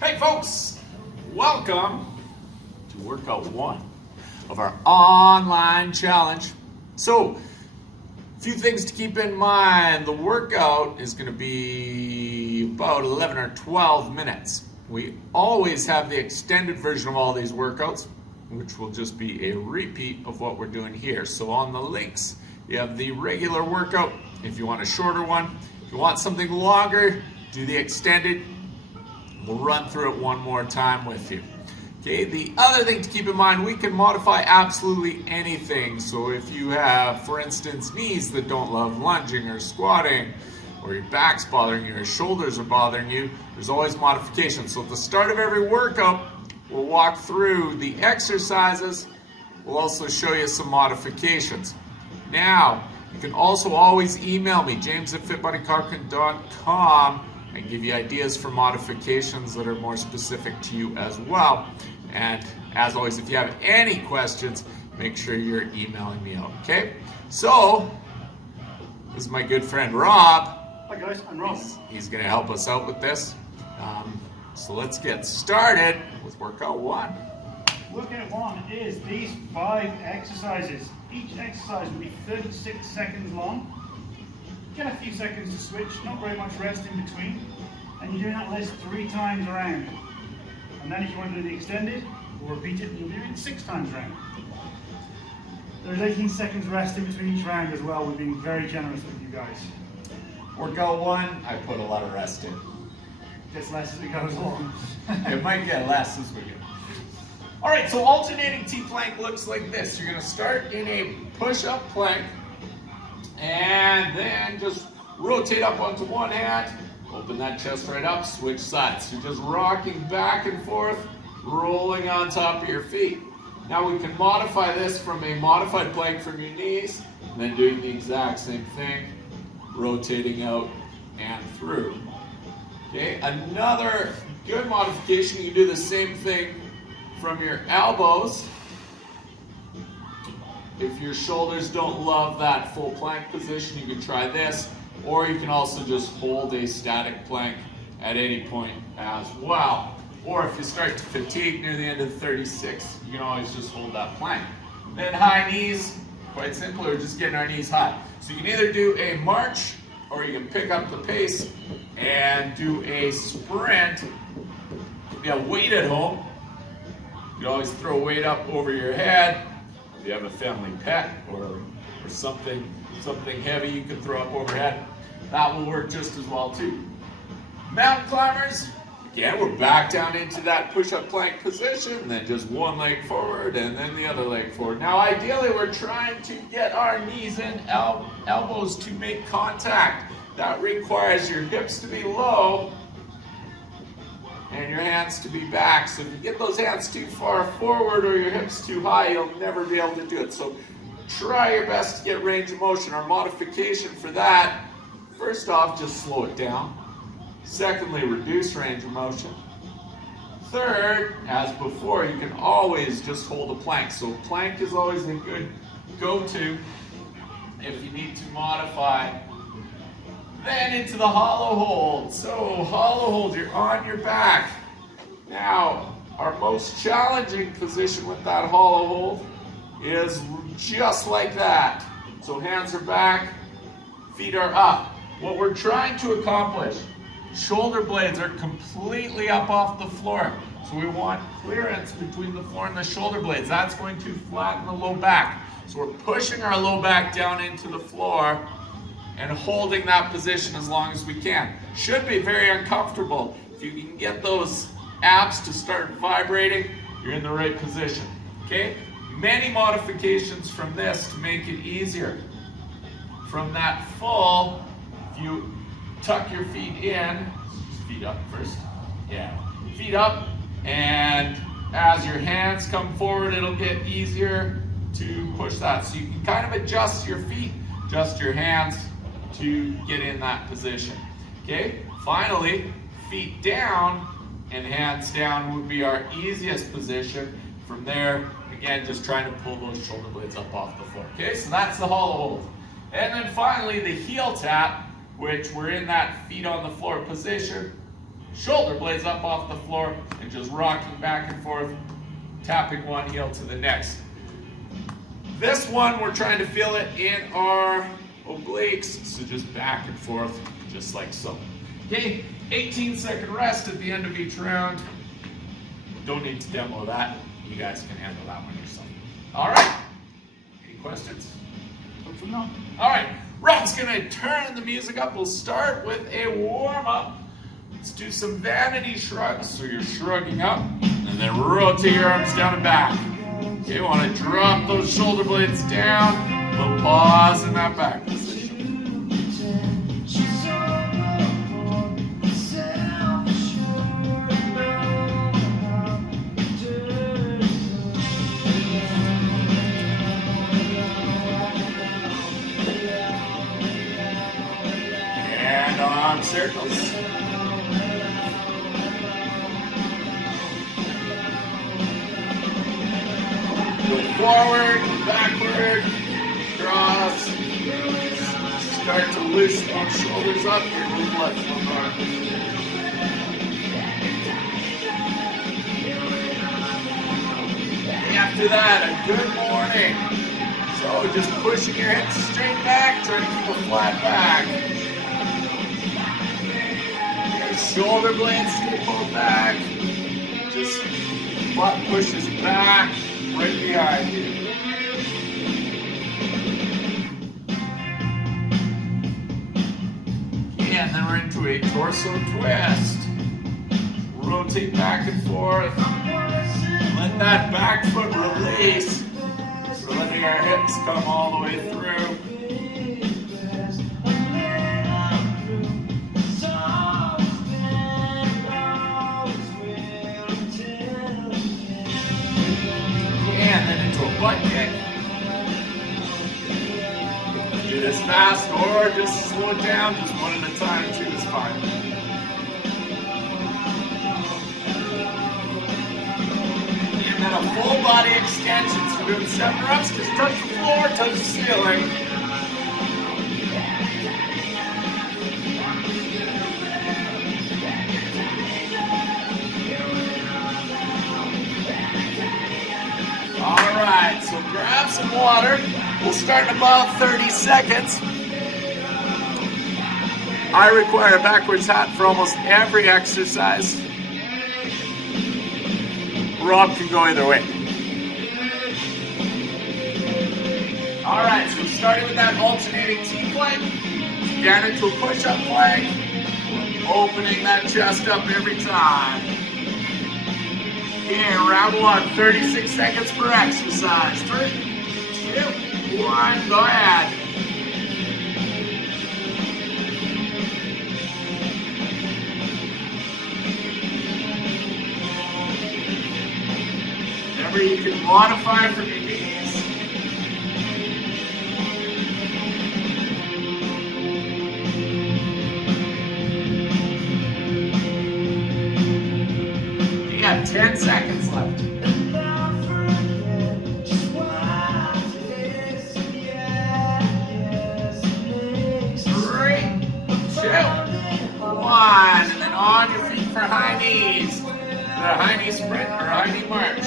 Hey folks, welcome to workout one of our online challenge. So, a few things to keep in mind. The workout is going to be about 11 or 12 minutes. We always have the extended version of all these workouts, which will just be a repeat of what we're doing here. So on the links, you have the regular workout if you want a shorter one. If you want something longer, do the extended. We'll run through it one more time with you. Okay, the other thing to keep in mind, we can modify absolutely anything. So if you have, for instance, knees that don't love lunging or squatting, or your back's bothering you, or your shoulders are bothering you, there's always modifications. So at the start of every workout, we'll walk through the exercises. We'll also show you some modifications. Now, you can also always email me, james@fitbodycarcan.com, and give you ideas for modifications that are more specific to you as well. And as always, if you have any questions, make sure you're emailing me out, okay? So, this is my good friend Rob. Hi guys, I'm Rob. He's going to help us out with this. So let's get started with workout one. Workout one is these 5 exercises. Each exercise will be 36 seconds long. Get a few seconds to switch, not very much rest in between. And you're doing that list 3 times around. And then if you want to do the extended, we'll repeat it and you'll do it 6 times around. There's 18 seconds rest in between each round as well. We're being very generous with you guys. Workout one, I put a lot of rest in. Gets less as it goes along. It might get less as we go. All right, so alternating T-plank looks like this. You're gonna start in a push-up plank, and then just rotate up onto one hand, open that chest right up, switch sides. You're just rocking back and forth, rolling on top of your feet. Now we can modify this from a modified plank from your knees, and then doing the exact same thing, rotating out and through. Okay, another good modification, you can do the same thing from your elbows. If your shoulders don't love that full plank position, you can try this, or you can also just hold a static plank at any point as well. Or if you start to fatigue near the end of 36, you can always just hold that plank. Then high knees, quite simple, or just getting our knees high. So you can either do a march, or you can pick up the pace and do a sprint. If you have weight at home, you can always throw weight up over your head. If you have a family pet or something heavy you can throw up overhead, that will work just as well too. Mountain climbers, again, we're back down into that push-up plank position, then just one leg forward and then the other leg forward. Now ideally we're trying to get our knees and elbows to make contact. That requires your hips to be low and your hands to be back. So if you get those hands too far forward or your hips too high, you'll never be able to do it. So try your best to get range of motion. Our modification for that, first off, just slow it down. Secondly, reduce range of motion. Third, as before, you can always just hold a plank. So plank is always a good go-to if you need to modify. Then into the hollow hold. So hollow hold, you're on your back. Now, our most challenging position with that hollow hold is just like that. So hands are back, feet are up. What we're trying to accomplish, shoulder blades are completely up off the floor. So we want clearance between the floor and the shoulder blades. That's going to flatten the low back. So we're pushing our low back down into the floor and holding that position as long as we can. Should be very uncomfortable. If you can get those abs to start vibrating, you're in the right position, okay? Many modifications from this to make it easier. From that full, if you tuck your feet in, feet up first, yeah, feet up, and as your hands come forward, it'll get easier to push that. So you can kind of adjust your feet, adjust your hands, to get in that position. Okay, finally, feet down and hands down would be our easiest position. From there, again, just trying to pull those shoulder blades up off the floor. Okay, so that's the hollow hold. And then finally, the heel tap, which we're in that feet on the floor position. shoulder blades up off the floor and just rocking back and forth, tapping one heel to the next. This one, we're trying to feel it in our obliques, so just back and forth, just like so. Okay, 18-second rest at the end of each round. Don't need to demo that. You guys can handle that one yourself. All right, any questions? Hopefully not. All right, Rob's gonna turn the music up. We'll start with a warm-up. Let's do some vanity shrugs. So you're shrugging up, and then rotate your arms down and back. Okay, you wanna drop those shoulder blades down, little pause in that back position. And arm circles. Go forward, backward, cross. Start to loosen those shoulders up. Here, move left one arm. After that, a good morning. So just pushing your hips straight back, trying to keep a flat back. Your shoulder blades stay pulled back. Just butt pushes back. Right behind you. And then we're into a torso twist. Rotate back and forth. Let that back foot release. So letting our hips come all the way through. And then into a butt kick. Do this fast or just slow it down, just one at a time, too is fine. And then a full body extension. So we're doing 7 reps, just touch the floor, touch the ceiling. Alright, so grab some water. We'll start in about 30 seconds. I require a backwards hat for almost every exercise. Rob can go either way. Alright, so starting with that alternating T-plank, down into a push-up plank, opening that chest up every time. Okay, round 1, 36 seconds per exercise. 3, 2, 1, go ahead. Remember, you can modify from your knees. You got 10 seconds left. 3, 2, 1, and then on your feet for high knees. The high knee sprint or high knee march.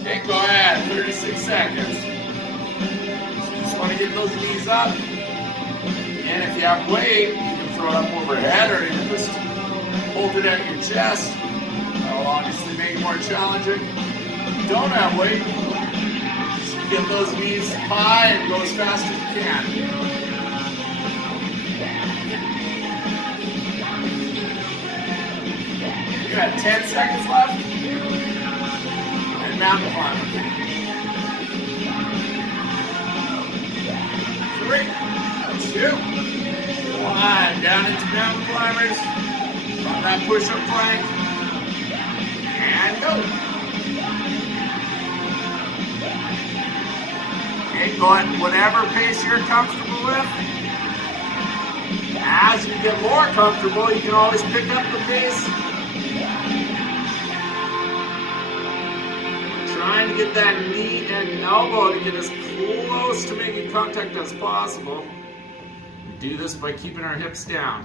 Okay, go ahead, 36 seconds. So you just want to get those knees up. And if you have weight, you can throw it up overhead or you can just hold it at your chest. That'll obviously make it more challenging. If you don't have weight, just get those knees high and go as fast as you can. You got 10 seconds left. And mountain climber. 3, 2, 1. Down into mountain climbers. From that push-up plank. And go. Okay, go at whatever pace you're comfortable with. As you get more comfortable, you can always pick up the pace. Trying to get that knee and elbow to get as close to making contact as possible. We do this by keeping our hips down.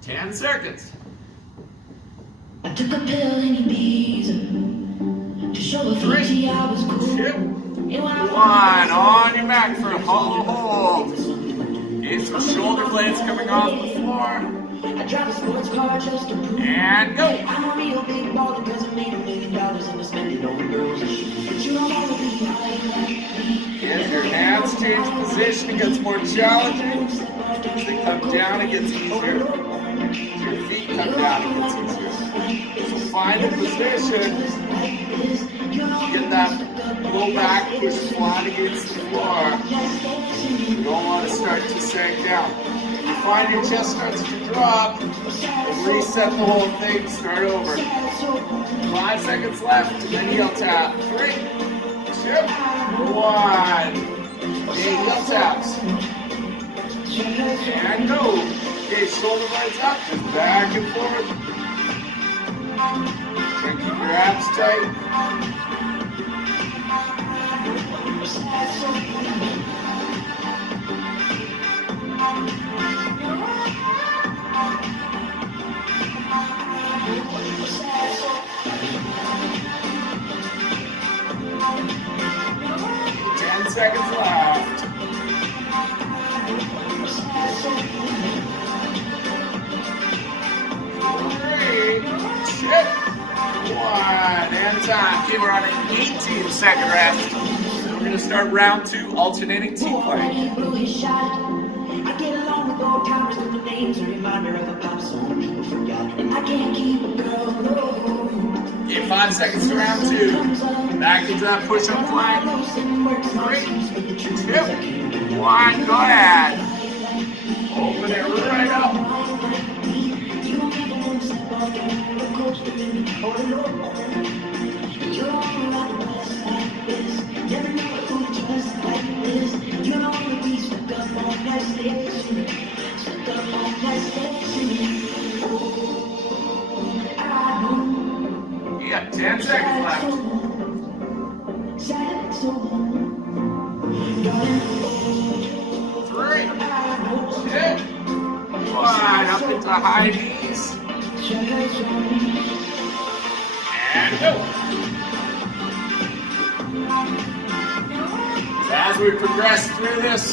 10 seconds. I took a pill in Ibiza to show a Fiji I was cool. 2, 1. On your back for a hollow hold. Okay, so shoulder blades coming off the floor. I drive a sports car just to prove And go. I'm a real big baller because I made $1 million and I spent it on girls. But you don't want to be high like me. As your hands change position, it gets more challenging. As they come down, it gets easier. As your feet come down, it gets easier. So find a position. Get that low back push flat against the floor. You don't want to start to sink down. If you find your chest starts to drop, reset the whole thing, start over. 5 seconds left, and then heel tap. 3, 2, 1. Okay, heel taps. And go. Okay, shoulder blades up, just back and forth. Try and keep your abs tight. Seconds left. 3, 2, 1, and time. Okay, we're on an 18-second rest. So we're going to start round 2, alternating T-plank. I get along with old timers, but the name's a reminder of a pop song people forgot. And I can't keep a girl, no. Okay, 5 seconds to round 2. Back into that push-up plank. 3, 2, 1, go ahead. Open it right up. You got 10 seconds left. 3, 2, 1, up into high knees. And go. So as we progress through this,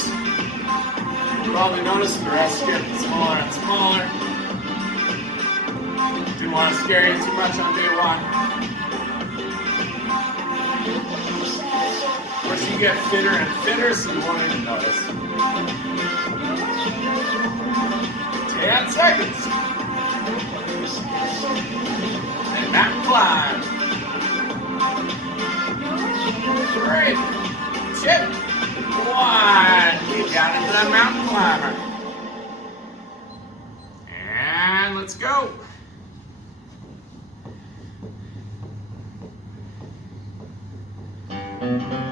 you probably notice the rest getting smaller and smaller. Didn't want to scare you too much on day 1. Of course, you get fitter and fitter, so you won't even notice. 10 seconds. And mountain climb. 3, 2, 1. Get down into that mountain climber. And let's go.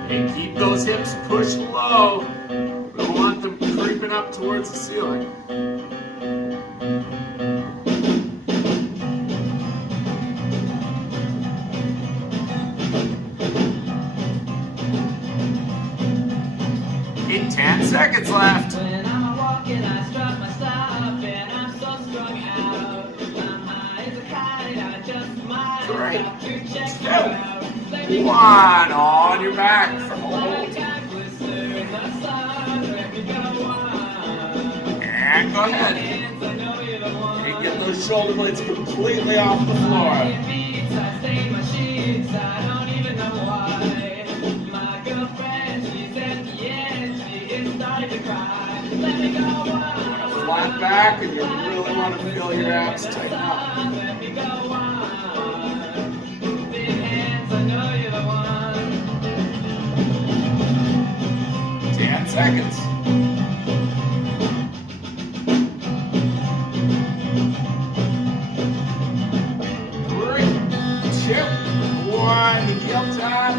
And keep those hips pushed low. We don't want them creeping up towards the ceiling. Okay, 10 seconds left. When I'm walking, I strut my stuff, and I'm so strung out. I'm high as a kite, I just might stop to check you out. 1, on your back for hold. And go ahead. And get those shoulder blades completely off the floor. Flat back, and you really want to feel your abs tighten up. 10 seconds. 3, 2, 1, heel tap.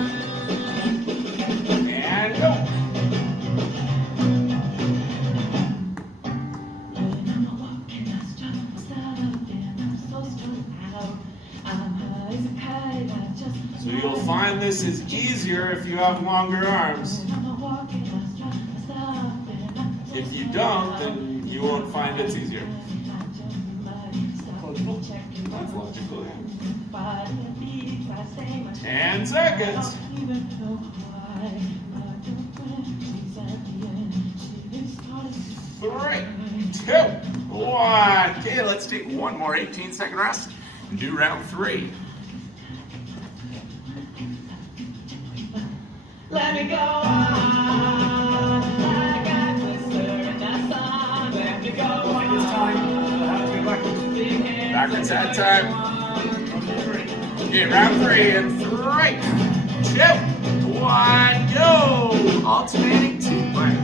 And go. So you'll find this is easier if you have longer arms. If you don't, then you won't find it's easier. That's logical. 10 seconds. 3, 2, 1. Okay, let's take one more 18-second rest and do round 3. Let me go on, like I whisper in that song. Let me go on. It's time. Have to go backwards. Backwards that time. Okay, round 3 in 3, 2, 1, go! Alternating T-plank.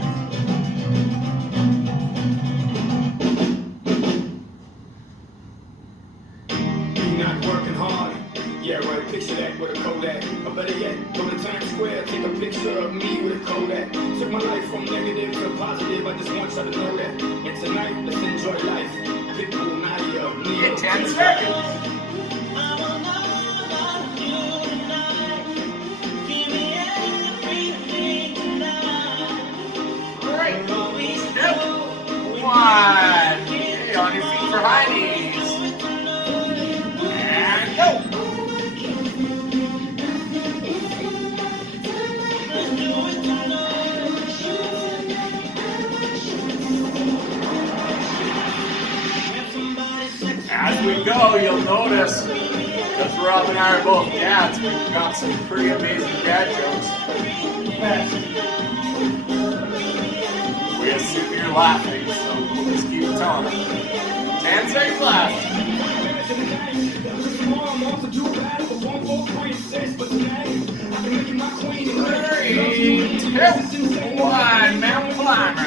Not working hard. Yeah, right, picture that with a Kodak. Or better yet, go to Times Square, take a picture of me with a Kodak. Took my life from negative to positive, I just want y'all to know that. And tonight, let's enjoy life. Pitbull, Nadia, me. Get 10 seconds. One. Okay, on your feet for high knees. And go. As we go, you'll notice, because Rob and I are both dads, we've got some pretty amazing dad jokes. We assume you're laughing, so we'll just keep telling them. 10 seconds left. 3, 2, 1, mountain climber.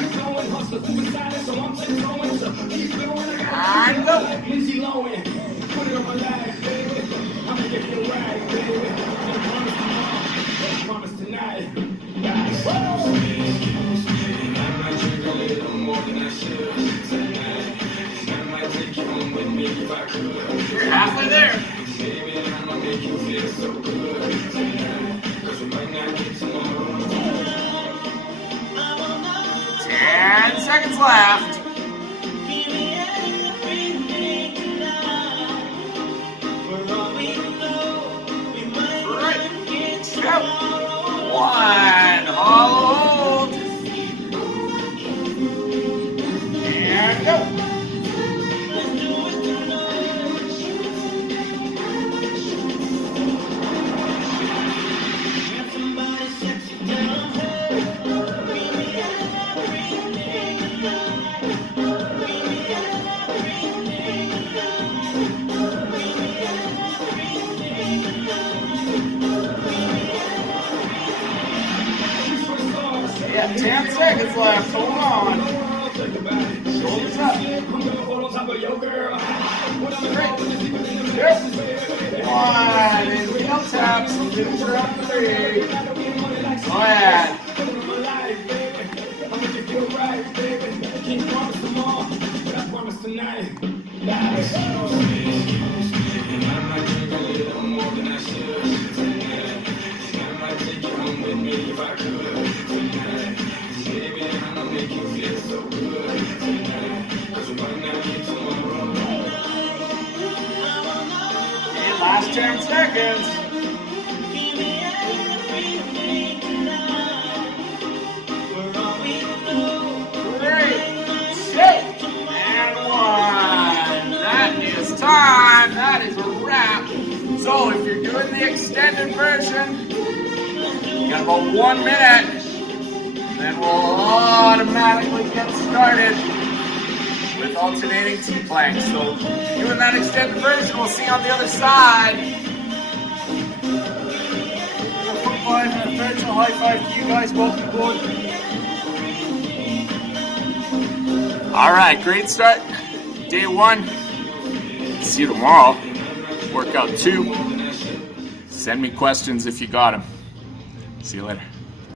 And go. You're halfway there. 10 seconds left. 3, 2, 1. Hollow hold. And go. Yeah, 10 seconds left. Hold on. Shoulders up. 3, 2, 1. Inhale, taps. Finish round 3. Go ahead. Last 10 seconds. 3, 2, and 1. That is time. That is a wrap. So if you're doing the extended version, you got about 1 minute. Then we'll automatically get started with alternating T-planks. So doing that extended version, we'll see on the other side. Foot 5 and a virtual high five to you guys. Welcome aboard. All right, great start. Day 1. See you tomorrow. Workout 2. Send me questions if you got them. See you later.